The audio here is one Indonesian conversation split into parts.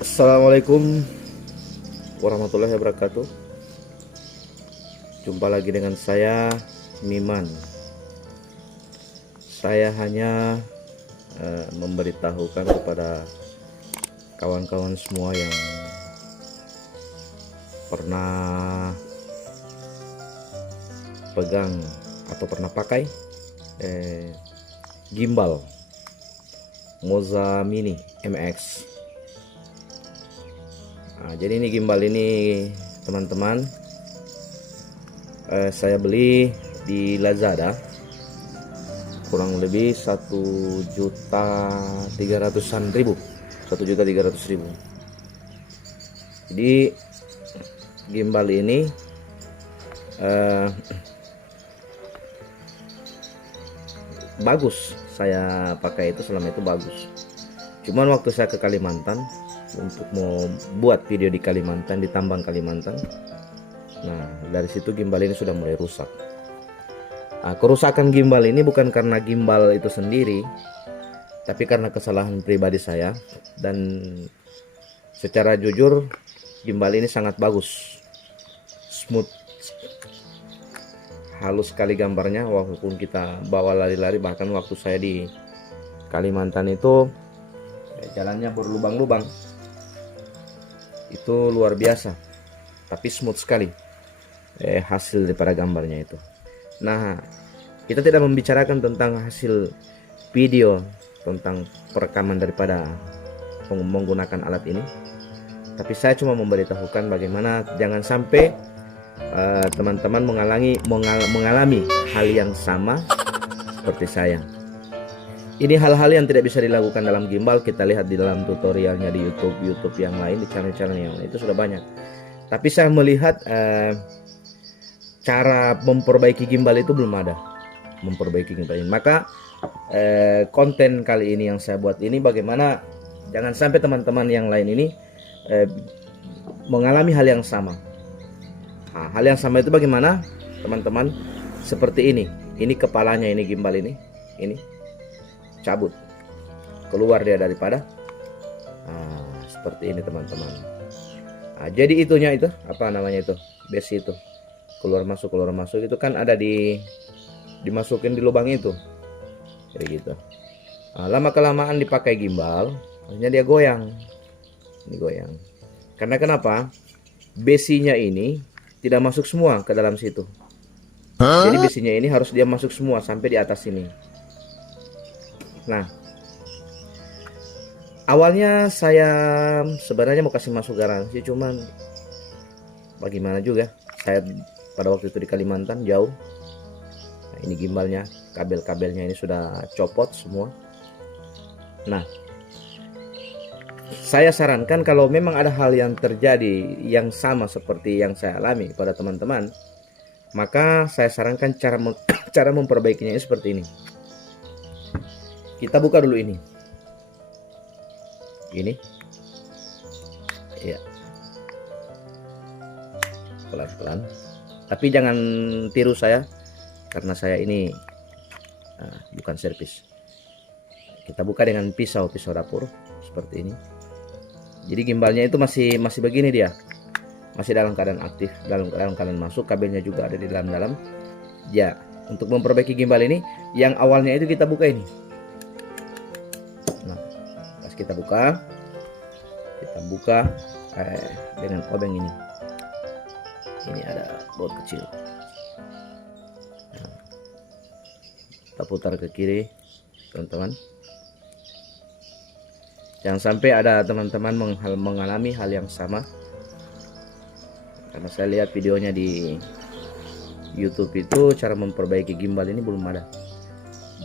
Assalamualaikum warahmatullahi wabarakatuh. Jumpa lagi dengan saya, Miman. Saya hanya memberitahukan kepada kawan-kawan semua yang pernah pegang atau pernah pakai gimbal Moza Mini MX. Nah, jadi ini gimbal ini teman-teman, saya beli di Lazada kurang lebih 1.300.000, 1.300.000. Jadi gimbal ini bagus, saya pakai itu selama itu bagus. Cuman waktu saya ke Kalimantan untuk mau buat video di Kalimantan, di tambang Kalimantan, nah dari situ gimbal ini sudah mulai rusak. Nah, kerusakan gimbal ini bukan karena gimbal itu sendiri, tapi karena kesalahan pribadi saya. Dan secara jujur gimbal ini sangat bagus, smooth, halus sekali gambarnya walaupun kita bawa lari-lari. Bahkan waktu saya di Kalimantan itu jalannya berlubang-lubang, itu luar biasa, tapi smooth sekali hasil daripada gambarnya itu. Nah, kita tidak membicarakan tentang hasil video, tentang perekaman daripada menggunakan alat ini, tapi saya cuma memberitahukan bagaimana jangan sampai teman-teman mengalami hal yang sama seperti saya. Ini hal-hal yang tidak bisa dilakukan dalam gimbal. Kita lihat di dalam tutorialnya di YouTube yang lain, di channel-channel yang lain itu sudah banyak. Tapi saya melihat cara memperbaiki gimbal itu belum ada. Memperbaiki gimbal ini. Maka konten kali ini yang saya buat ini bagaimana jangan sampai teman-teman yang lain ini mengalami hal yang sama. Nah, hal yang sama itu bagaimana teman-teman? Seperti ini. Ini kepalanya, ini gimbal ini cabut, keluar dia daripada seperti ini teman-teman. Nah, jadi itunya itu apa namanya itu, besi itu keluar masuk itu kan ada dimasukin di lubang itu kayak gitu. Nah, lama kelamaan dipakai gimbal akhirnya dia goyang. Ini goyang karena kenapa? Besinya ini tidak masuk semua ke dalam situ. Jadi besinya ini harus dia masuk semua sampai di atas sini. Nah, awalnya saya sebenarnya mau kasih masuk garansi, cuman bagaimana juga, saya pada waktu itu di Kalimantan jauh. Nah, ini gimbalnya, kabel-kabelnya ini sudah copot semua. Nah, saya sarankan kalau memang ada hal yang terjadi yang sama seperti yang saya alami pada teman-teman, maka saya sarankan cara memperbaikinya ini seperti ini. Kita buka dulu ini ya, pelan-pelan, tapi jangan tiru saya karena saya ini bukan servis. Kita buka dengan pisau dapur seperti ini. Jadi gimbalnya itu masih begini, dia masih dalam keadaan aktif, dalam keadaan masuk, kabelnya juga ada di dalam ya. Untuk memperbaiki gimbal ini, yang awalnya itu kita buka ini. Nah, pas kita buka dengan obeng ini ada baut kecil. Nah, kita putar ke kiri teman-teman. Jangan sampai ada teman-teman mengalami hal yang sama, karena saya lihat videonya di YouTube itu cara memperbaiki gimbal ini belum ada.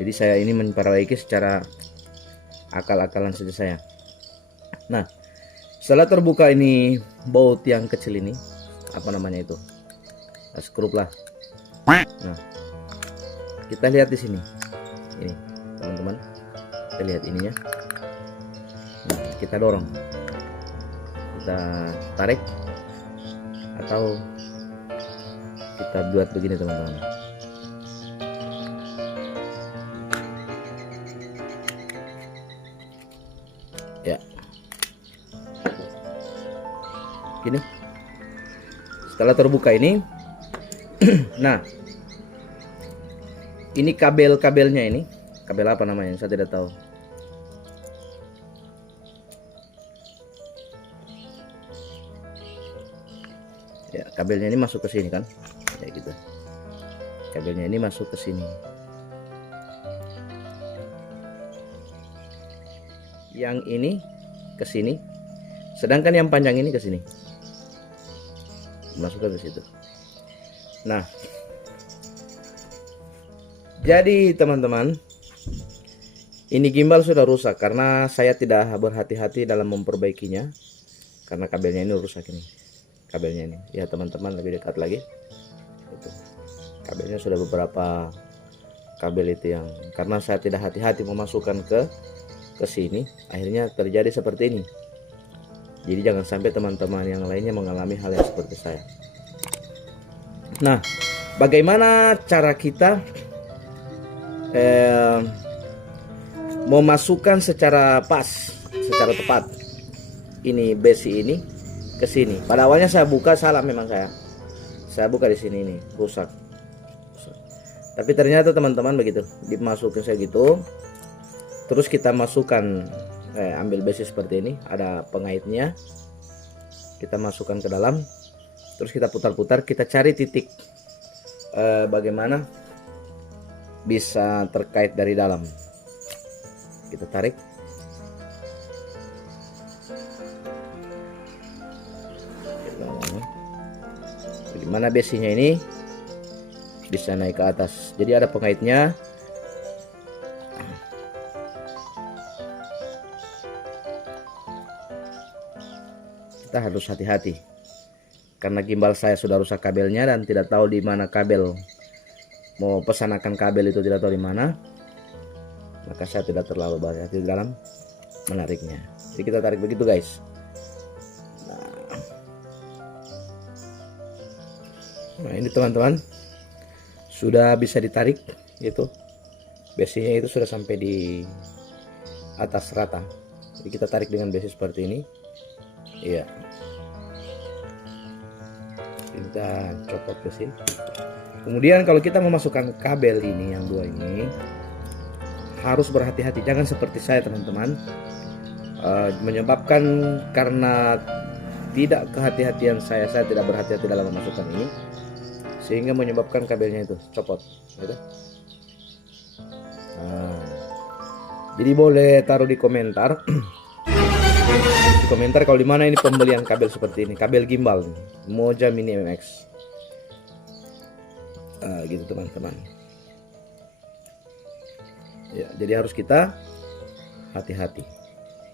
Jadi saya ini memperbaiki secara akal-akalan saja saya. Nah, setelah terbuka ini baut yang kecil ini, apa namanya itu, skrup lah. Nah, kita lihat di sini, ini teman-teman, kita lihat ininya. Nah, kita dorong, kita tarik, atau kita buat begini teman-teman. Ya, gini. Setelah terbuka ini, nah ini kabelnya ini, kabel apa namanya? Saya tidak tahu. Ya, kabelnya ini masuk ke sini kan, kayak gitu. Kabelnya ini masuk ke sini. Yang ini ke sini, sedangkan yang panjang ini ke sini. Masukkan ke situ. Nah, jadi teman-teman, ini gimbal sudah rusak karena saya tidak berhati-hati dalam memperbaikinya. Karena kabelnya ini rusak ini. Kabelnya ini, ya teman-teman, lebih dekat lagi. Itu. Kabelnya sudah beberapa kabel itu yang karena saya tidak hati-hati memasukkan ke sini, akhirnya terjadi seperti ini. Jadi jangan sampai teman-teman yang lainnya mengalami hal yang seperti saya. Nah, bagaimana cara kita memasukkan secara pas, secara tepat ini besi ini ke sini? Pada awalnya saya buka salah, memang saya buka di sini, ini rusak. Tapi ternyata teman-teman begitu, dimasukin saya gitu. Terus kita masukkan, ambil besi seperti ini, ada pengaitnya. Kita masukkan ke dalam. Terus kita putar-putar, kita cari titik bagaimana bisa terkait dari dalam. Kita tarik. Bagaimana besinya ini bisa naik ke atas. Jadi ada pengaitnya. Kita harus hati-hati karena gimbal saya sudah rusak kabelnya dan tidak tahu di mana kabel, mau pesanakan kabel itu tidak tahu di mana, maka saya tidak terlalu berhati-hati dalam menariknya. Jadi kita tarik begitu guys. Nah ini teman-teman, sudah bisa ditarik, itu besinya itu sudah sampai di atas rata. Jadi kita tarik dengan besi seperti ini. Iya, kita copot ke sini. Kemudian kalau kita memasukkan kabel ini, yang dua ini harus berhati-hati, jangan seperti saya teman-teman, menyebabkan karena tidak kehati-hatian saya tidak berhati-hati dalam memasukkan ini, sehingga menyebabkan kabelnya itu copot gitu. Nah, jadi boleh taruh di komentar kalau di mana ini pembelian kabel seperti ini, kabel gimbal Moja Mini MX. Gitu teman-teman. Ya, jadi harus kita hati-hati.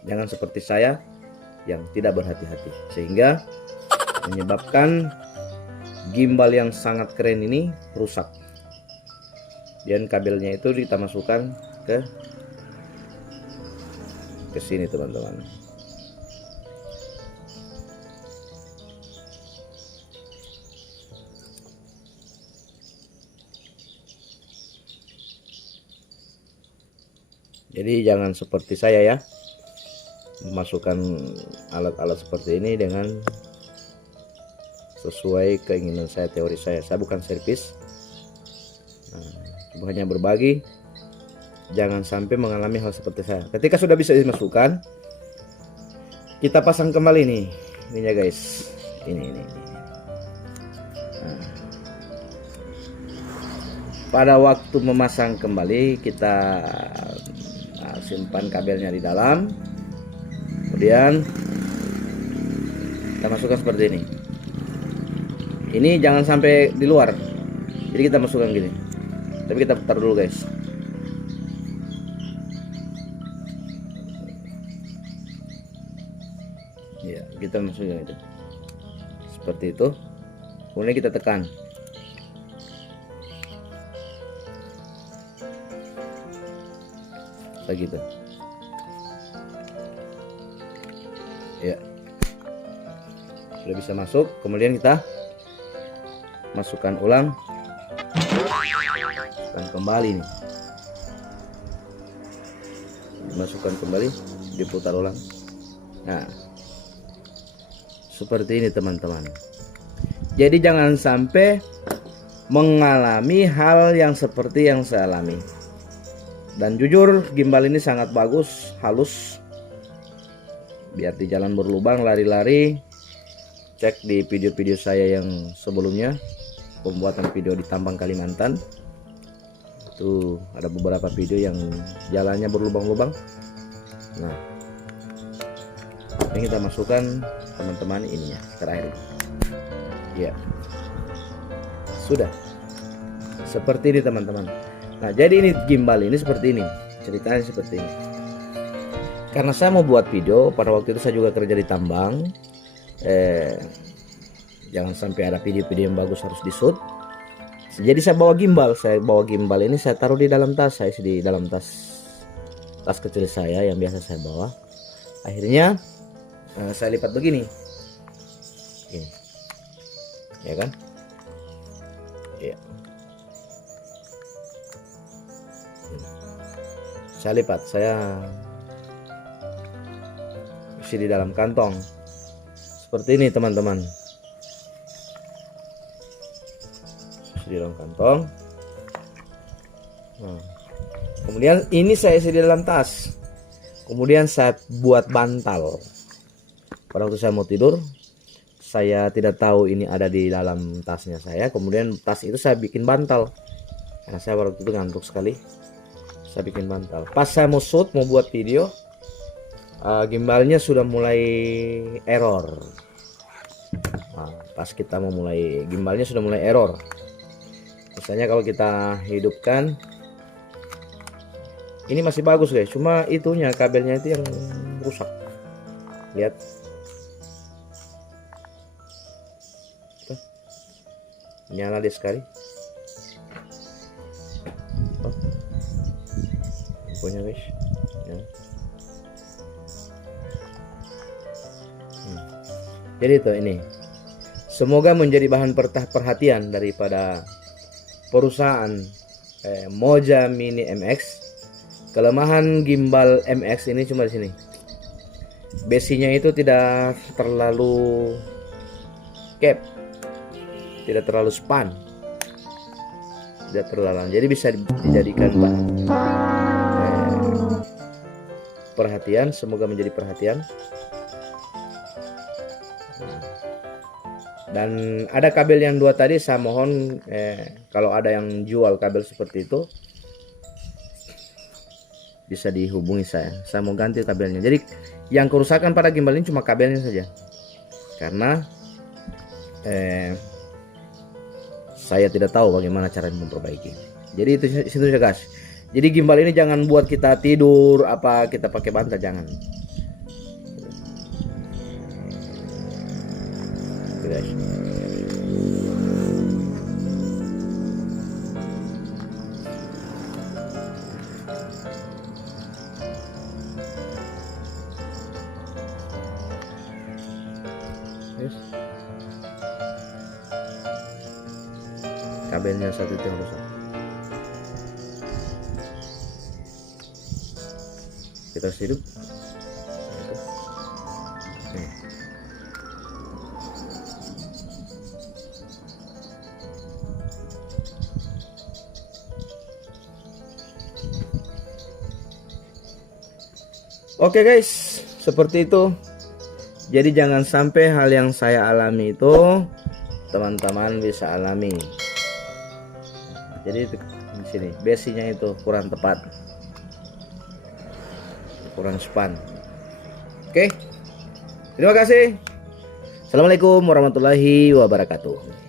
Jangan seperti saya yang tidak berhati-hati sehingga menyebabkan gimbal yang sangat keren ini rusak. Dan kabelnya itu kita masukkan ke sini teman-teman. Jadi jangan seperti saya ya, memasukkan alat-alat seperti ini dengan sesuai keinginan saya, teori saya. Saya bukan servis, hanya berbagi. Jangan sampai mengalami hal seperti saya. Ketika sudah bisa dimasukkan, kita pasang kembali nih, ininya guys. Ini. Nah, pada waktu memasang kembali kita simpan kabelnya di dalam, kemudian kita masukkan seperti ini. Ini jangan sampai di luar, jadi kita masukkan gini, tapi kita putar dulu guys. Ya, kita masukkan itu seperti itu, kemudian kita tekan. Gitu ya, sudah bisa masuk. Kemudian kita masukkan ulang dan kembali nih, masukkan kembali, diputar ulang. Nah seperti ini teman-teman. Jadi jangan sampai mengalami hal yang seperti yang saya alami. Dan jujur gimbal ini sangat bagus, halus. Biar di jalan berlubang lari-lari. Cek di video-video saya yang sebelumnya, pembuatan video di Tambang Kalimantan. Itu ada beberapa video yang jalannya berlubang-lubang. Nah, ini kita masukkan teman-teman ininya terakhir. Ya, sudah seperti ini teman-teman. Nah, jadi ini gimbal ini seperti ini, ceritanya seperti ini. Karena saya mau buat video, pada waktu itu saya juga kerja di tambang. Jangan sampai ada video-video yang bagus harus di shoot. Jadi saya bawa gimbal. Ini saya taruh di dalam tas. Saya isi di dalam tas kecil saya yang biasa saya bawa. Akhirnya saya lipat begini. Gini. Ya kan? Ya. Saya lipat, saya isi di dalam kantong seperti ini teman-teman. Isi di dalam kantong. Nah, kemudian ini saya isi di dalam tas. Kemudian saya buat bantal. Pada waktu saya mau tidur, saya tidak tahu ini ada di dalam tasnya saya. Kemudian tas itu saya bikin bantal. Karena saya waktu itu ngantuk sekali. Saya bikin bantal. Pas saya mau shoot, mau buat video, gimbalnya sudah mulai error. Nah, pas kita mau mulai, gimbalnya sudah mulai error. Misalnya kalau kita hidupkan, ini masih bagus guys, cuma itunya kabelnya itu yang rusak. Lihat. Nyala dia sekali. Oh. Punya guys. Ya. Jadi itu ini. Semoga menjadi bahan perhatian daripada perusahaan Moja Mini MX. Kelemahan gimbal MX ini cuma di sini. Besinya itu tidak terlalu cap, tidak terlalu span, tidak terlalu, jadi bisa dijadikan bahan perhatian. Semoga menjadi perhatian. Dan ada kabel yang dua tadi, saya mohon kalau ada yang jual kabel seperti itu bisa dihubungi saya mau ganti kabelnya. Jadi yang kerusakan pada gimbal ini cuma kabelnya saja, karena saya tidak tahu bagaimana cara memperbaiki. Jadi itu saja guys. Jadi gimbal ini jangan buat kita tidur apa kita pakai bantal, jangan. Guys. Kabelnya satu itu yang rusak. Kita hidup. Oke guys, seperti itu. Jadi jangan sampai hal yang saya alami itu teman-teman bisa alami. Jadi di sini besinya itu kurang tepat, kurang span. Oke, terima kasih. Assalamualaikum warahmatullahi wabarakatuh.